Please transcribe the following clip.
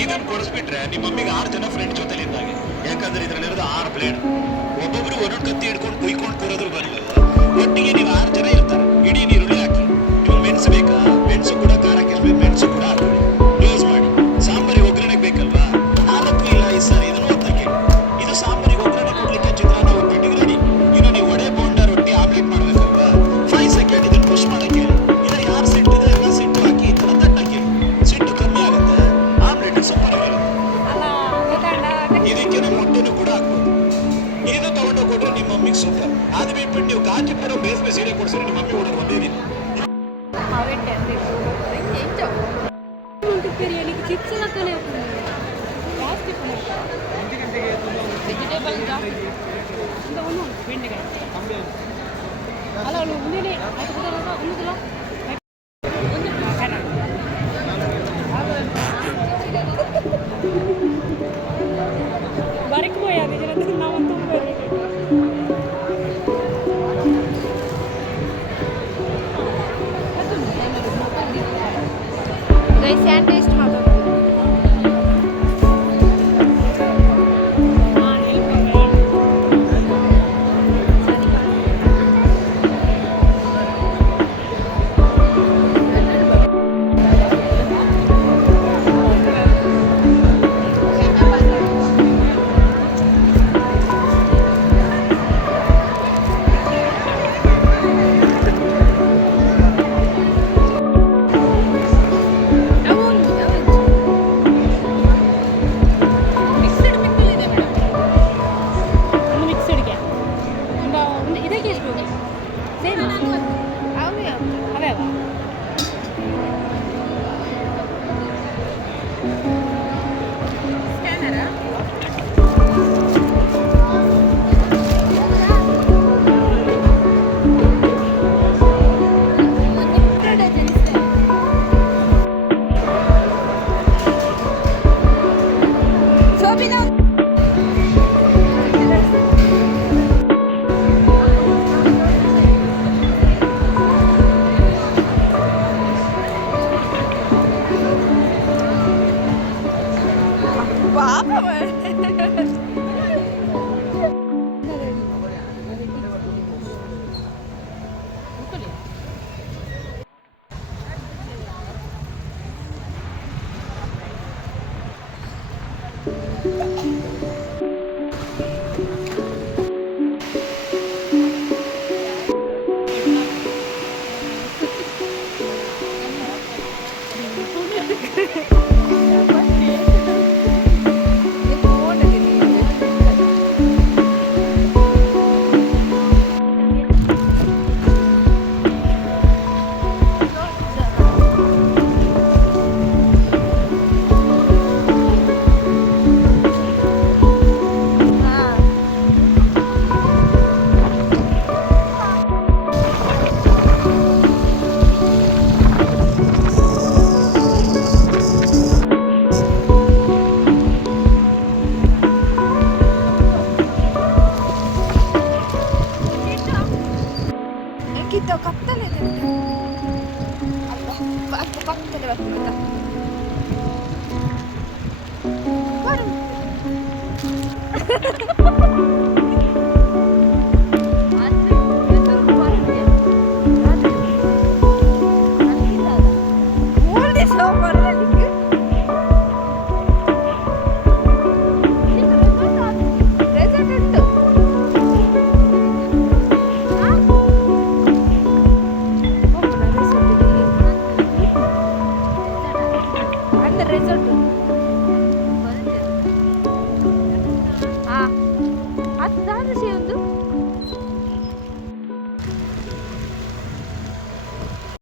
ಇದನ್ನು ಕೊಡಿಸ್ಬಿಟ್ರೆ ನಿಮ್ಮ ಮಮ್ಮಿಗೆ 6 ಜನ ಫ್ರೆಂಡ್ ಜೊತೆಲಿ ಇದ್ದಾಗೆ. ಯಾಕಂದ್ರೆ ಇದ್ರಲ್ಲಿರೋದು 6 ಬ್ಲೇಡ್, ಒಬ್ಬೊಬ್ರು ಒಂದೊಂದು ಕತ್ತಿ ಹಿಡ್ಕೊಂಡು ಕುಯ್ಕೊಂಡು ಕೂರೋದ್ರು ಬರಲಿಲ್ಲ. ಒಟ್ಟಿಗೆ ನೀವು 6 ಜನ ಇರ್ತಾರೆ. ಇಡೀ ನೀರುಳ್ಳಿ ಹಾಕಿ, ನೀವು ಮೆಣಸು ಬೇಕಾ, ಮೆಣಸು ಕೂಡ ಖಾರಕ್ಕೆ ಮೆಣಸು ಕೂಡ ಹಾಕಿ ಕ್ಲೋಸ್ ಮಾಡಿ. ಸಾಂಬಾರಿಗೆ ಒಗ್ಗರಣೆಗೆ ಬೇಕಲ್ವಾ, 4 ಇಲ್ಲ 5 ಸಾರಿ ಇದನ್ನು ಒತ್ತಕ್ಕೆ. ಇದು ಸಾಂಬಾರಿಗೆ ಒಗ್ಗರಣೆ ಕೊಡ್ಲಿಕ್ಕೆ ಚಿತ್ರಾನ್ನ ಉಪ್ಪಿಟ್ಟಿಗೆ ರೆಡಿ. ಇನ್ನು ನೀವು ವಡೆ ಬೋಂಡ ರೊಟ್ಟಿ ಆಮ್ಲೆಟ್ ಮಾಡ್ಬೇಕಲ್ವಾ, 5 ಸೆಕೆಂಡ್ ಇದನ್ನು ಪುಷ್ ಮಾಡಕ್ಕೆ. ಇಲ್ಲ ಯಾರು ಸಿಟ್ಟು ಇದೆ ಎಲ್ಲ ಸಿಟ್ಟು ಹಾಕಿ ಈ ಥರ ತಟ್ಟಕ್ಕೆ, ಸಿಟ್ಟು ಕಮ್ಮಿ ಆಗುತ್ತೆ, ಆಮ್ಲೆಟ್ ಸೂಪರ್ ಆಗಿರುತ್ತೆ. ಇದಕ್ಕೆ ಮೊಟ್ಟೆನೂ ಕೂಡ ಹಾಕ್ಬೋದು. ಇದು ತಗೊಂಡು ಕೊಟ್ರೆ ನಿಮ್ಮ ಮಮ್ಮಿಗೆ ಸೂಪರ್. ಅದು ಬಿಟ್ಬಿಟ್ಟು ನೀವು ಕಾಜಿ ಪುರ ಬೇಸ್ ಸೀರೆ ಕೊಡ್ಸಿದ್ರೆ ನಿಮ್ಮ ಮಮ್ಮಿ ಓಡೋದು ಒಂದೇ ದಿನ. ಚಿಪ್ಸ್ ವೆಜಿಟೇಬಲ್ ಜಾಸ್ತಿ ಅಲ್ಲ ಮುಂದೆ ಬರಕ್ പോയാ ನಾವಂತೂ ಸ್ಯಾಂಡ್ ಟೇಸ್ಟ್ ಮಾಡೋದು. ದಾದಶಿ ಒಂದು